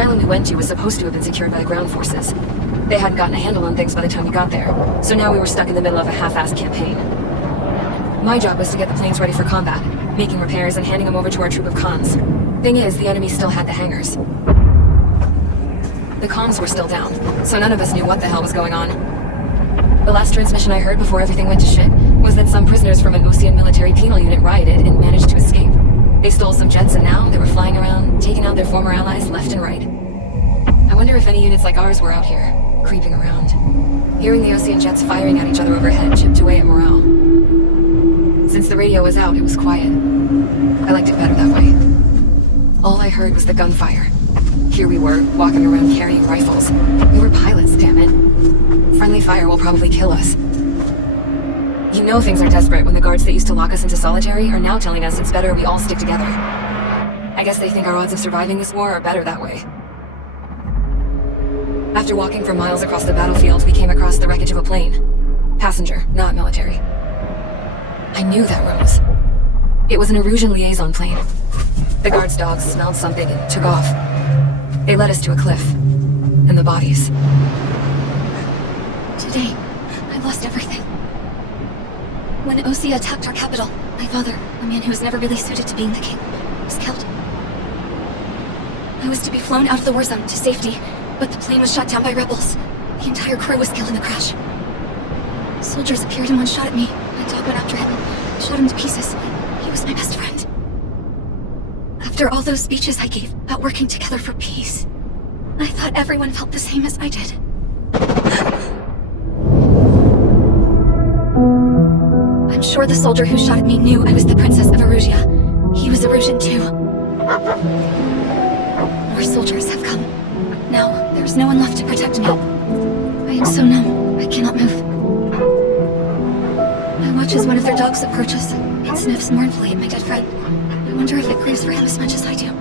island we went to was supposed to have been secured by ground forces. They hadn't gotten a handle on things by the time we got there, so now we were stuck in the middle of a half-assed campaign. My job was to get the planes ready for combat, making repairs and handing them over to our troop of cons. Thing is, the enemy still had the hangars. The comms were still down, so none of us knew what the hell was going on. The last transmission I heard before everything went to shit was that some prisoners from an Osean military penal unit rioted and managed to escape. They stole some jets and now they were flying around, taking out their former allies left and right. I wonder if any units like ours were out here, creeping around. Hearing the Osean jets firing at each other overhead chipped away at morale. Since the radio was out, it was quiet. I liked it better that way. All I heard was the gunfire. Here we were, walking around carrying rifles. We were pilots, damn it. Friendly fire will probably kill us. You know things are desperate when the guards that used to lock us into solitary are now telling us it's better we all stick together. I guess they think our odds of surviving this war are better that way. After walking for miles across the battlefield, we came across the wreckage of a plane. Passenger, not military. I knew that rose. It was an Erusian liaison plane. The guards' dogs smelled something and took off. They led us to a cliff. And the bodies. Today, I lost everything. When Osea attacked our capital, my father, a man who was never really suited to being the king, was killed. I was to be flown out of the war zone to safety, but the plane was shot down by rebels. The entire crew was killed in the crash. Soldiers appeared and one shot at me. My dog went after him and shot him to pieces. He was my best friend. After all those speeches I gave about working together for peace, I thought everyone felt the same as I did. I'm sure the soldier who shot at me knew I was the Princess of Erusia. He was Erusian too. More soldiers have come. Now, there's no one left to protect me. I am so numb, I cannot move. I watch as one of their dogs approaches. It sniffs mournfully at my dead friend. I wonder if it grieves for him as much as I do.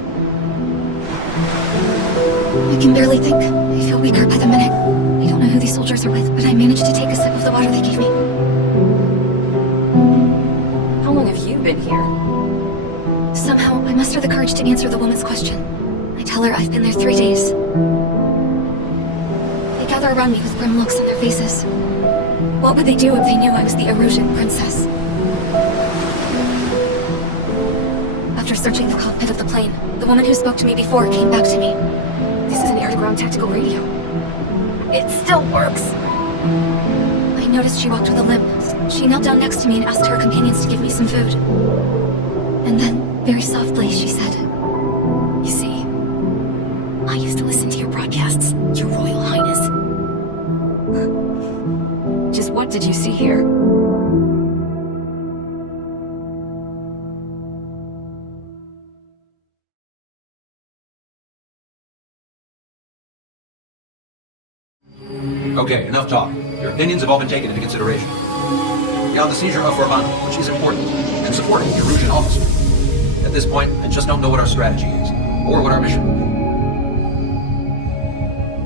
I can barely think. I feel weaker by the minute. I don't know who these soldiers are with, but I managed to take a sip of the water they gave me. How long have you been here? Somehow, I muster the courage to answer the woman's question. I tell her I've been there 3 days. They gather around me with grim looks on their faces. What would they do if they knew I was the Erusian princess? After searching the cockpit of the plane, the woman who spoke to me before came back to me. This is an air-to-ground tactical radio. It still works! I noticed she walked with a limp. She knelt down next to me and asked her companions to give me some food. And then, very softly, she said, You see, I used to listen to your broadcasts, Your Royal Highness. Just what did you see here? Okay, enough talk. Your opinions have all been taken into consideration. Beyond the seizure of Formant, which is important, and supporting the Erusian officer. At this point, I just don't know what our strategy is, or what our mission will be.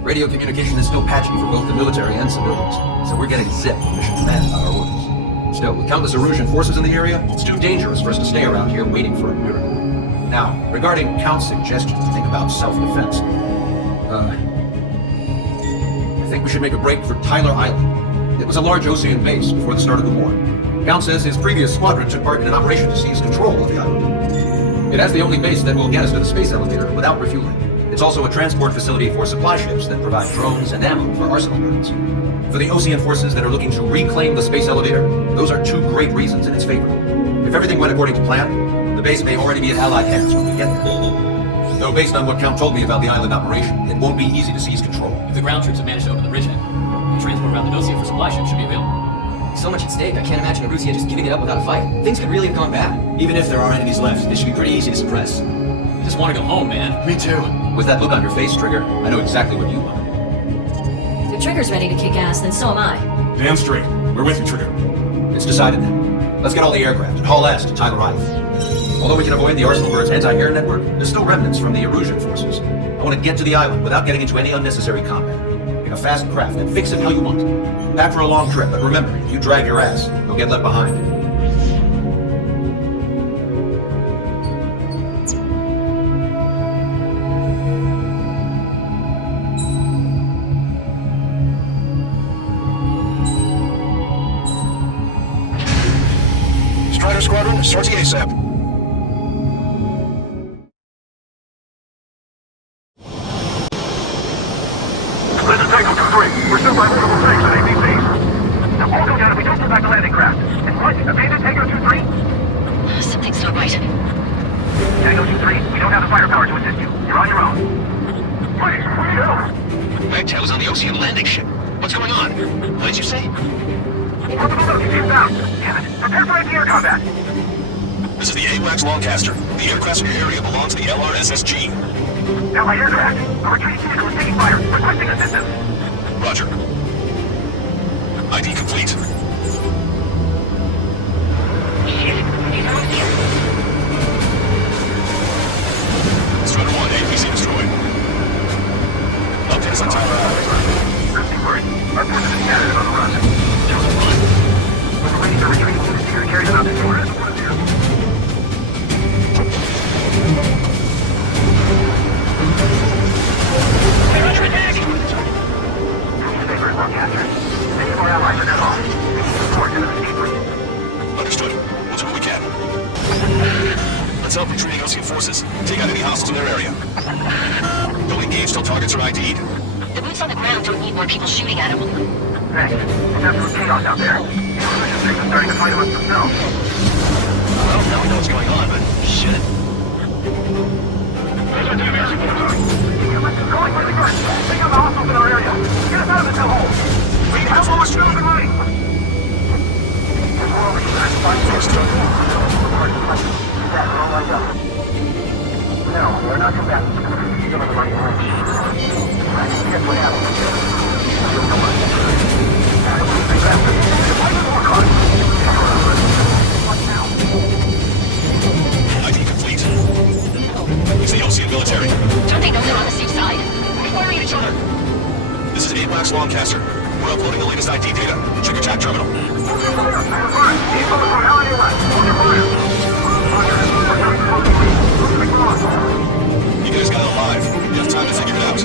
Radio communication is still patchy for both the military and civilians, so we're getting zip from mission command about our orders. Still, with countless Erusian forces in the area, it's too dangerous for us to stay around here waiting for a miracle. Now, regarding Count's suggestion to think about self-defense, I think we should make a break for Tyler Island. It was a large Osean base before the start of the war. Count says his previous squadron took part in an operation to seize control of the island. It has the only base that will get us to the space elevator without refueling. It's also a transport facility for supply ships that provide drones and ammo for arsenal burns. For the Osean forces that are looking to reclaim the space elevator, those are two great reasons in its favor. If everything went according to plan, the base may already be in Allied hands when we get there. Though based on what Count told me about the island operation, it won't be easy to seize control. If the ground troops have managed to open the bridgehead, the transport around the Osean for supply ships should be available. So much at stake, I can't imagine Erusia just giving it up without a fight. Things could really have gone bad. Even if there are enemies left, they should be pretty easy to suppress. I just want to go home, man. Me too. With that look on your face, Trigger, I know exactly what you want. If Trigger's ready to kick ass, then so am I. Damn straight. We're with you, Trigger. It's decided then. Let's get all the aircraft and haul ass to Tyler Island. Although we can avoid the Arsenal Bird's anti-air network, there's still remnants from the Erusian forces. I want to get to the island without getting into any unnecessary combat. Pick a fast craft and fix it how you want. Pack for a long trip, but remember, if you drag your ass, you'll get left behind. Squadron, sortie ASAP. This is Tango 2-3. We're still by multiple tanks at APCs. Now all go down and we don't pull back the landing craft. And what? Abandoned Tango 2-3? Something's not right. Tango 2-3, we don't have the firepower to assist you. You're on your own. Please, please. Magtail was on the Ocean landing ship. What's going on? What did you say? Orbital velocity inbound. Damn it. Prepare for anti-air combat. This is the AWACS Lancaster. The aircraft in your area belong to the LRSSG. Allied aircraft. Our retreating vehicle is taking fire. Requesting assistance. Roger. ID complete. Shit. He's out here. Strider 1, APC destroyed. Update us on Tyler Island. Drifting word. Our forces in Canada on the run. Chosen 1. We're waiting for retreating units here to carry them out to shore. Support here. Understood. We'll do what we can. Let's help retreating Ocean forces. Take out any hostiles in their area. Don't engage till targets are ID'd. The boots on the ground don't need more people shooting at them. Thanks. It's absolute chaos out there. The opposition streaks are starting to fight amongst themselves. I don't know what's going on, but shit. Calling for the gun. Take out the hostiles in our area. Get us out of this hellhole. We have more still up and running. No, we're not combatants. Some of them are orange. Here's what happened. ID complete. It's the Ocean military. Don't they know they're on the same side? We're firing at each other. This is AWACS Lancaster. We're uploading the latest ID data. Check your TAC terminal. You guys got it alive. You have time to figure it out.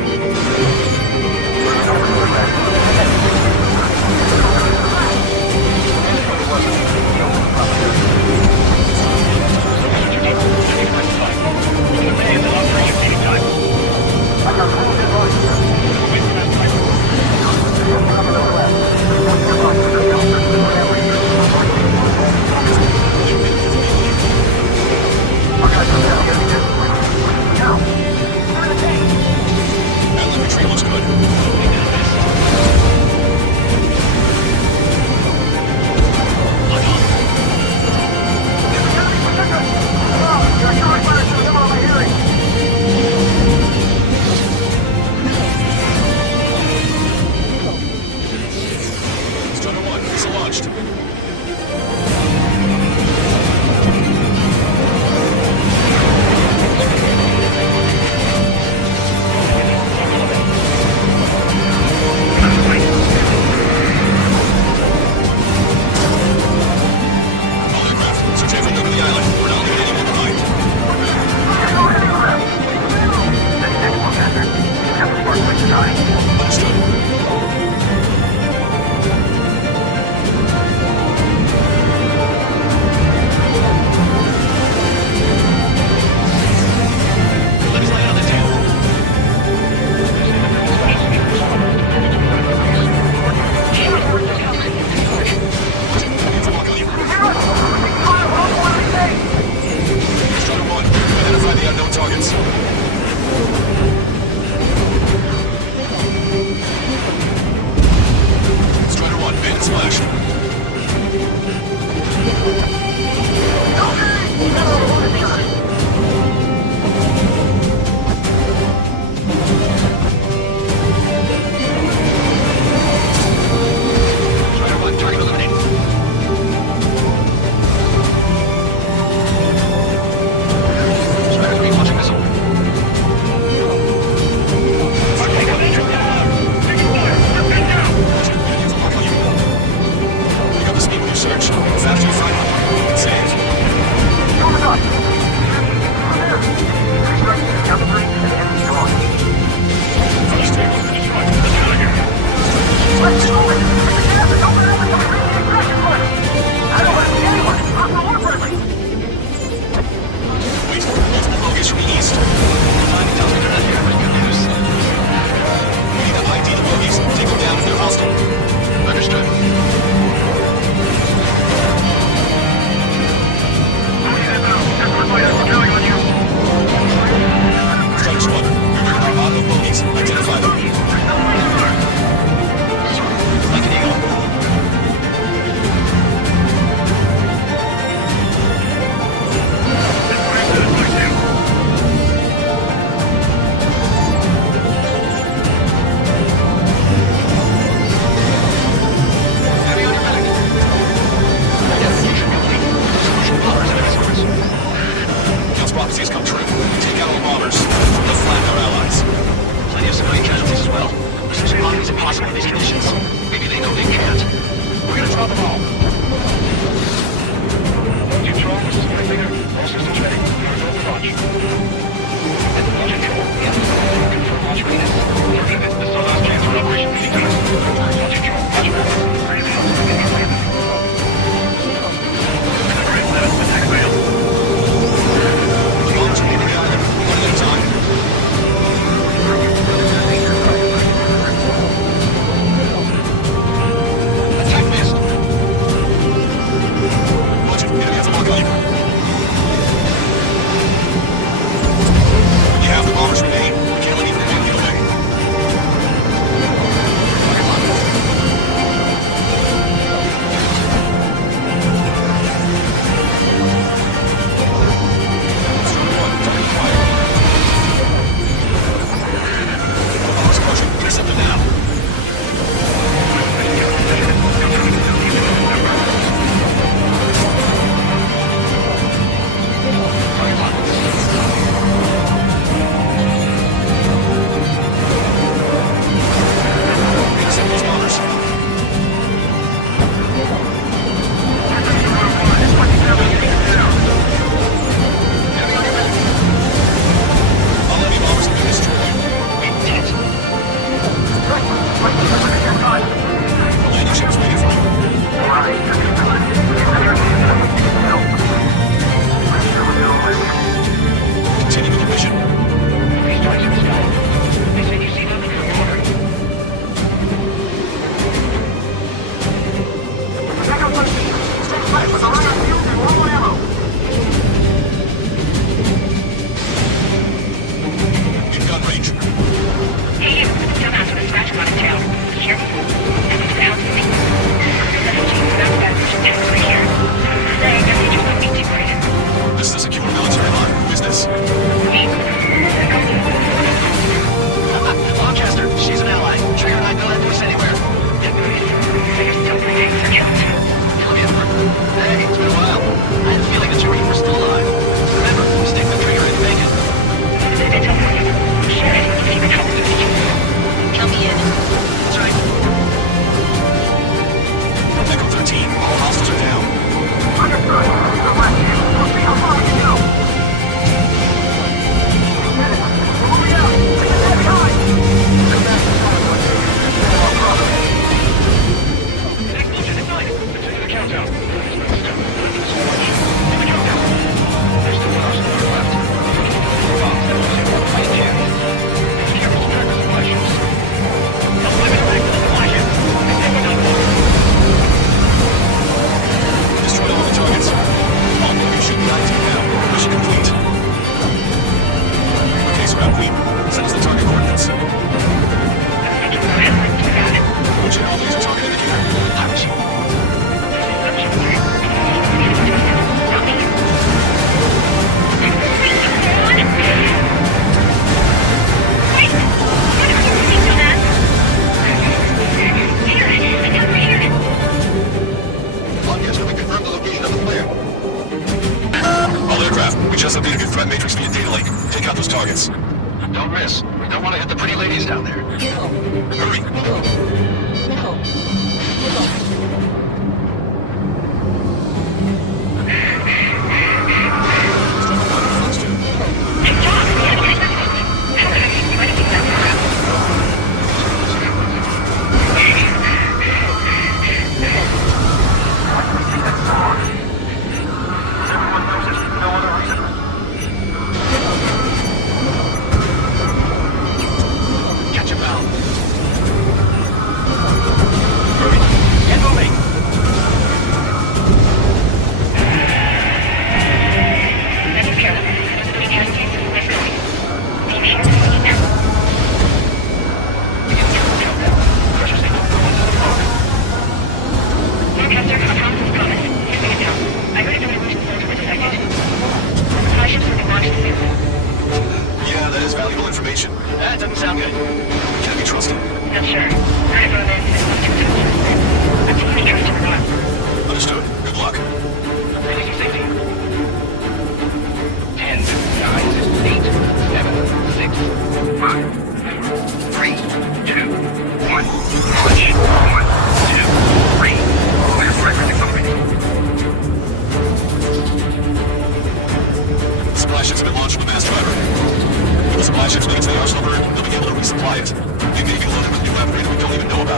Island retreat looks good.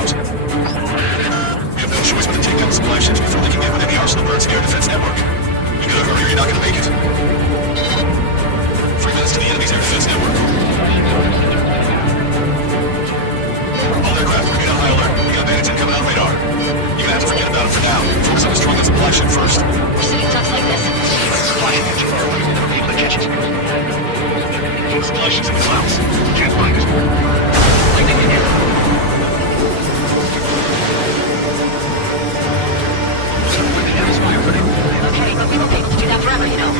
out. We have no choice but to take down the supply ships before they can get within the arsenal burns air defense network. You gotta hurry or you're not gonna make it. 3 minutes to the enemy's air defense network. All aircraft, remain on high alert. We got bandits incoming on radar. You're gonna have to forget about them for now. Focus on destroying that supply ship first. We're sitting ducks like this. Supply ship too far away. We'll be able to catch it. Supply ship's in the clouds. Can't find it. Lightning again. Okay, but we won't be able to do that forever, you know.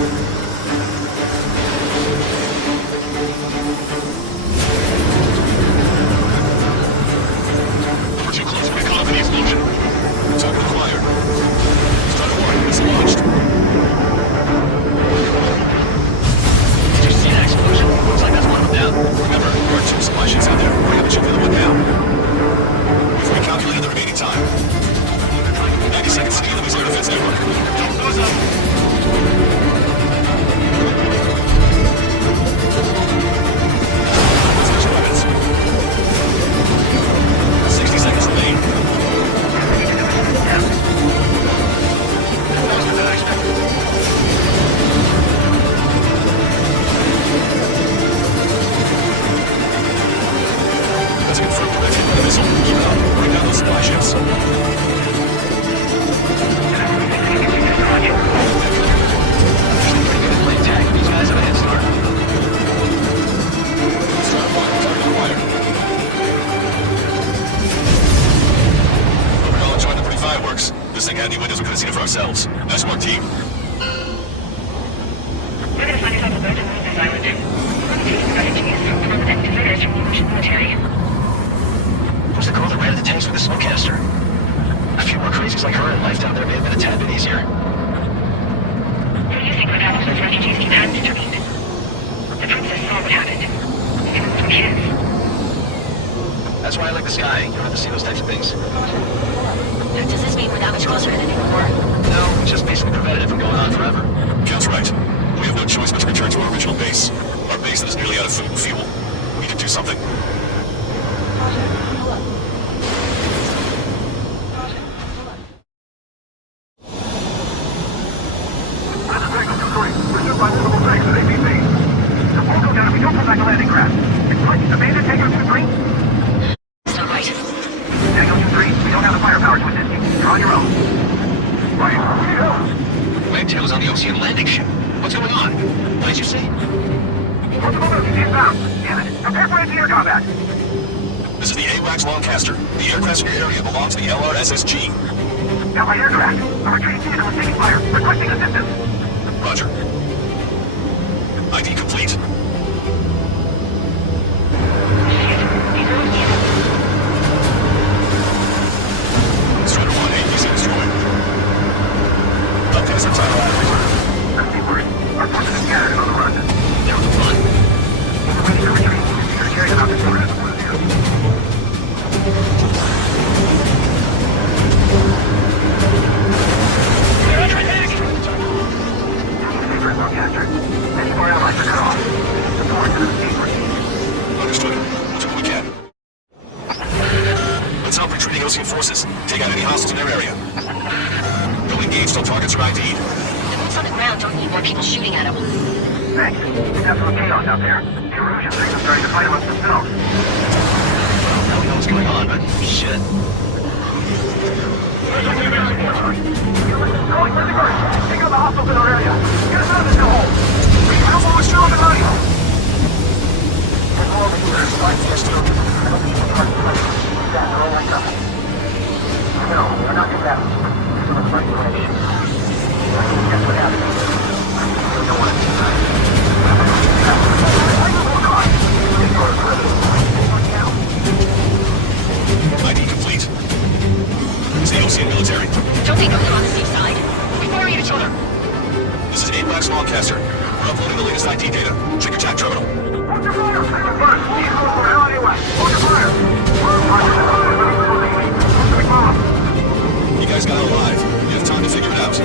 We're too close. We're caught up in the explosion. Target acquired. Start one. It's launched. Did you see that explosion? Looks like that's one of them down. Remember, there are 2 supply ships out there. We're gonna shoot the other one down. We've recalculated the remaining time. 90 seconds to the enemy's air defense network. Nose up. Switch weapons. 60 seconds remain. That's a confirmed direct hit by the missile. Keep it up. Bring down those supply ships. These guys have a head start. Start one. Target acquired. Overall, enjoying the pretty fireworks. This thing had any windows, we could have seen it for ourselves. Nice work, team. We're gonna find yourself a boat and move this island. I'm taking refugees from the defenders from the Russian military. Who's the girl that ran into tanks with the snowcaster? A few more crazies like her and life down there may have been a tad bit easier. What do you think would happen if refugees keep having to intervene? The princess saw what happened. Even with kids. That's why I like the sky. You don't have to see those types of things. Does this mean we're that much closer than anymore? No, it's just basically prevented it from going on forever. Count's right. We have no choice but to return to our original base. Our base that is nearly out of food and fuel. We need to do something. It's not right. Wagtail on the Ocean landing ship. What's going on? What did you see? Prepare for anti-air combat. This is the AWACS Lancaster. The aircraft in your area belongs to the LRSSG. Allied aircraft. A retreating vehicle is taking fire. Requesting assistance. Roger. ID complete. Strider 1, APC destroyed. Updates are Tyler Island. Let's be worried. Our forces are scattered and on the run. They're on the run. We're ready to retreat. You're carrying out the orders. Many more allies are cut off. Support to the sea. Understood. We'll do what we can. Let's help retreating Ocean forces. Take out any hostiles in their area. Don't engage till targets are ID'd. The boots on the ground don't need more people shooting at them. Thanks. It's absolute chaos out there. The erosion things are starting to fight amongst themselves. I don't know what's going on, but shit. Calling for the guard. Take out the hostiles in our area. Get us out of this hole. How far we're still on the line? No, we're not doing that. Too much fighting for nation. Guess what happened? We don't want ID complete. It's the Ocean military. Don't they know they're on the safe side? We're firing at each other. This is AWACS Lancaster. We're uploading the latest ID data. Check your TAC terminal. Hold your fire! First, these are for Allied AWACS. Hold your fire! You guys got out alive. You have time to figure it out.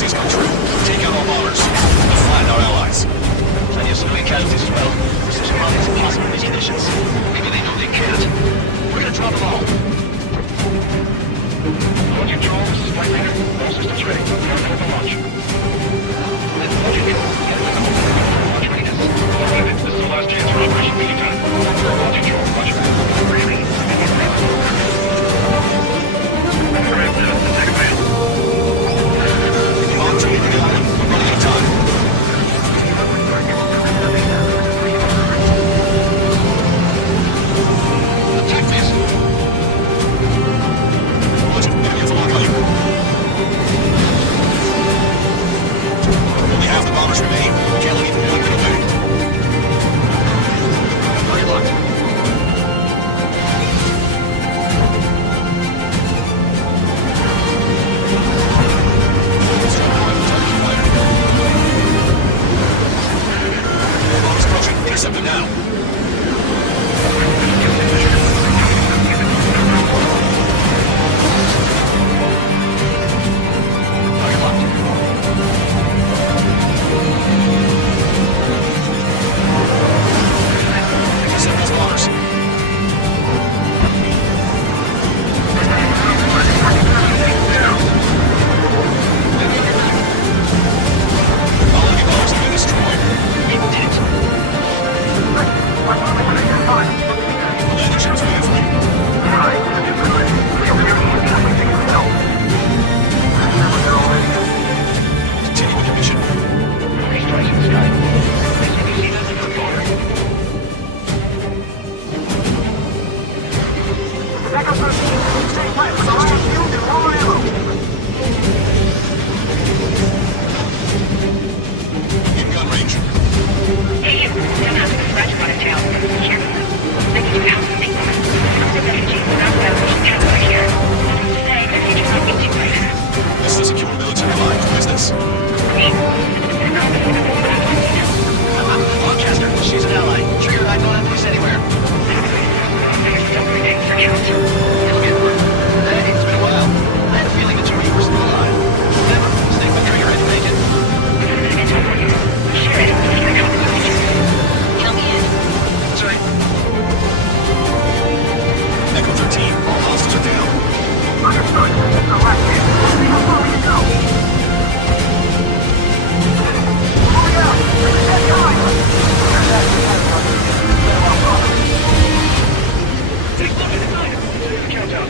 prophecies come true. Take out all bombers. And flatten our allies. Plenty of civilian casualties as well. This is one of these impossible mission missions. Maybe they know they can't. We're gonna drop them all. Launch control, this is Flight Leader. All systems ready. Prepare for launch. Launch control, launch readiness. This is the last chance for Operation Meeting Time. Launch control, roger. Ready. Grab the second man. Bombers are leaving the island. We're running out of time. Attack this. Roger, enemy is locked on you. Only half the bombers remain. We can't let even one get away. Target locked. Bombers approaching. Intercept them now. Target locked. Intercept those bombers. All enemy bombers have been destroyed. Landing ships waiting for you. Continue with your mission. In gun range. Hey, you. Don't have to scratch about his tail. Here. They can do house things. The refugees will not let us travel right here. Say, the future might be too late. This is a secure military line for business. Rochester, she's an ally. Trigger and I don't have to use anywhere. There's still things for count. Hey, it's been a while. I had a feeling the two of you were still alive. Never. Snake my trigger and make it. Sure, it's a complication. Count me in. That's right. Echo 13. All hostiles are down. Understood. This is the last chance. How far we can go? Moving out. There's a dead guy. Take a look at the night. Countdown.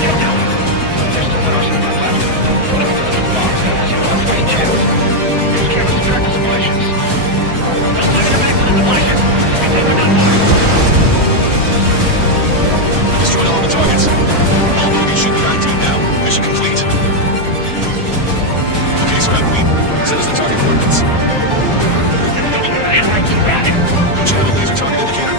Countdown. There's still an arsenal left. These cameras track the splashes. Just look at everything within the blanket. Destroyed all the targets. All bogies should be active now. Mission complete. Okay, Scrap Queen. Send us the target coordinates. Don't you have a laser target indicator?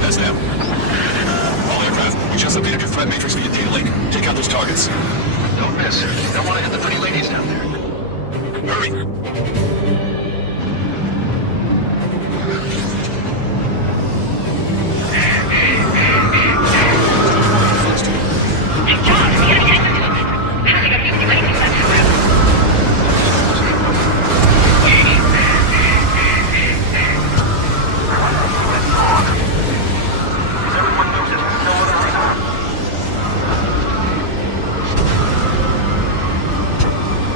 That's them. All aircraft, we just updated your threat matrix via data link. Take out those targets. Don't miss. Don't want to hit the pretty ladies down there. Hurry!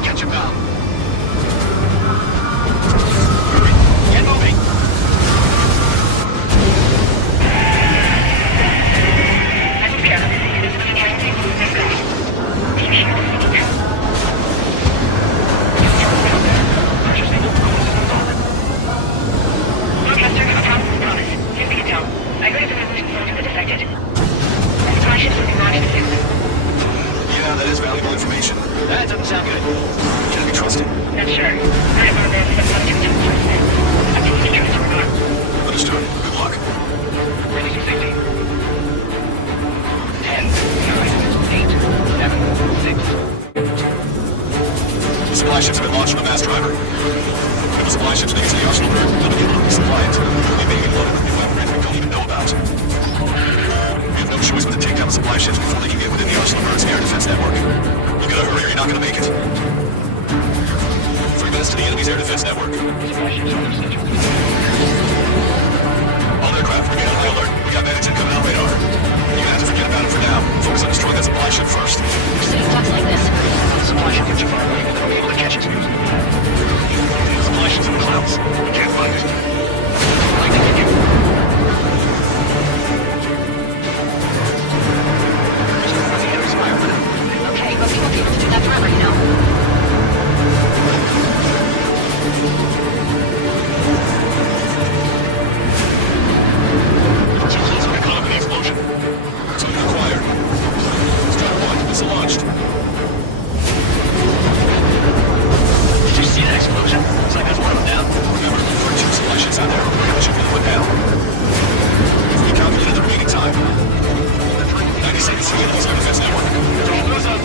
Catch him out. supply ships have been launched from the mass driver. If the supply ships make it to the arsenal room, they'll be able to resupply it. They may be loaded with new weaponry we don't even know about. We have no choice but to take down the supply ships before they can get within the arsenal bird's air defense network. You gotta hurry or you're not gonna make it. 3 minutes to the enemy's air defense network. All aircraft, we're getting high alert. We got bandits incoming on radar. You're gonna have to forget about it for now. Focus on destroying that supply ship first. City talks like this. The supply ship gets you far away, and they'll be able to catch it. The supply ship's in the clouds. We can't find it. I can get you. Okay, but we won't be able to do that forever, you know. An explosion. Something acquired. Strike 1, missile launched. Did you see that explosion? Looks like there's one of them down. Remember, there are 2 supply ships out there. We're gonna shoot the one down. We calculated the remaining time. 90 seconds to the enemy's air defense network. Don't lose us.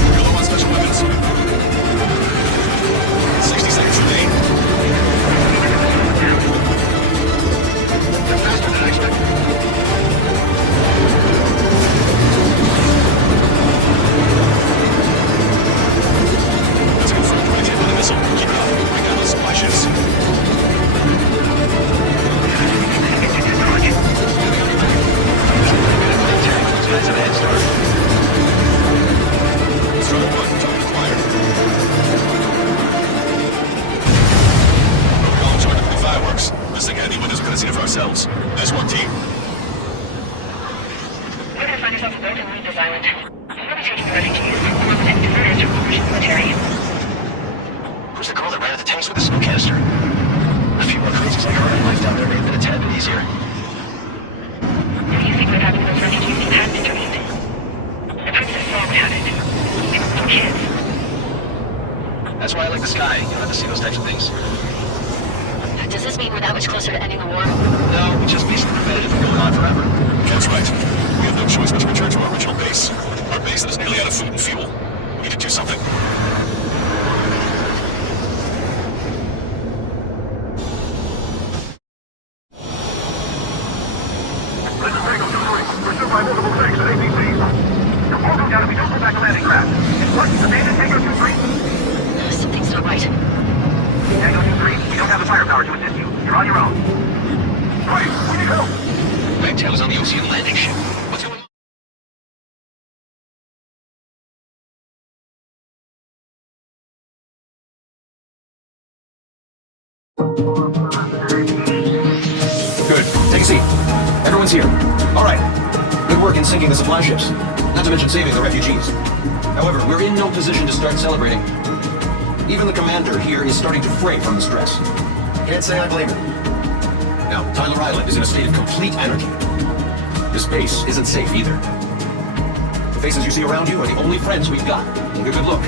You're low on special weapons. 60 seconds remain. They're faster than I expected. That's a confirmed right hit with a missile. Keep it up. Bring down those supply ships. Guys have a head start. Strike 1, target acquired. We're all in charge of the fireworks. This thing had any windows, we could have seen it for ourselves. Nice work, team. We're gonna find ourselves a boat and leave this island. We'll be taking the refugees, along with any deserters from the Russian military. Who's the girl that ran at the tanks with the smoke canister? A few more crazies like her and life down there may have been a tad bit easier. What do you think would happen to those refugees who hadn't intervened? The princess saw what happened. They were little kids. That's why I like the sky. You don't have to see those types of things. Does this mean we're that much closer to ending the war? No, we just basically prevented it from going on forever. That's right. We have no choice but to return to our original base. Our base that is nearly out of food and fuel. We need to do something. This is Tango 2-3. Pursued by multiple tanks at APC. Your program down if you don't go back to landing craft. It's what? Abandon Tango 2-3? Something's not right. Tango 2-3, we don't have the firepower to assist you. You're on your own. Right, we need help. Redtail is on the Ocean landing ship. What's going on? Good. Take a seat. Everyone's here. All right. Good work in sinking the supply ships. Not to mention saving the refugees. However, we're in no position to start celebrating. Even the commander here is starting to fray from the stress. Can't say I blame him. Now, Tyler Island is in a state of complete anarchy. This base isn't safe either. The faces you see around you are the only friends we've got. Take a good look.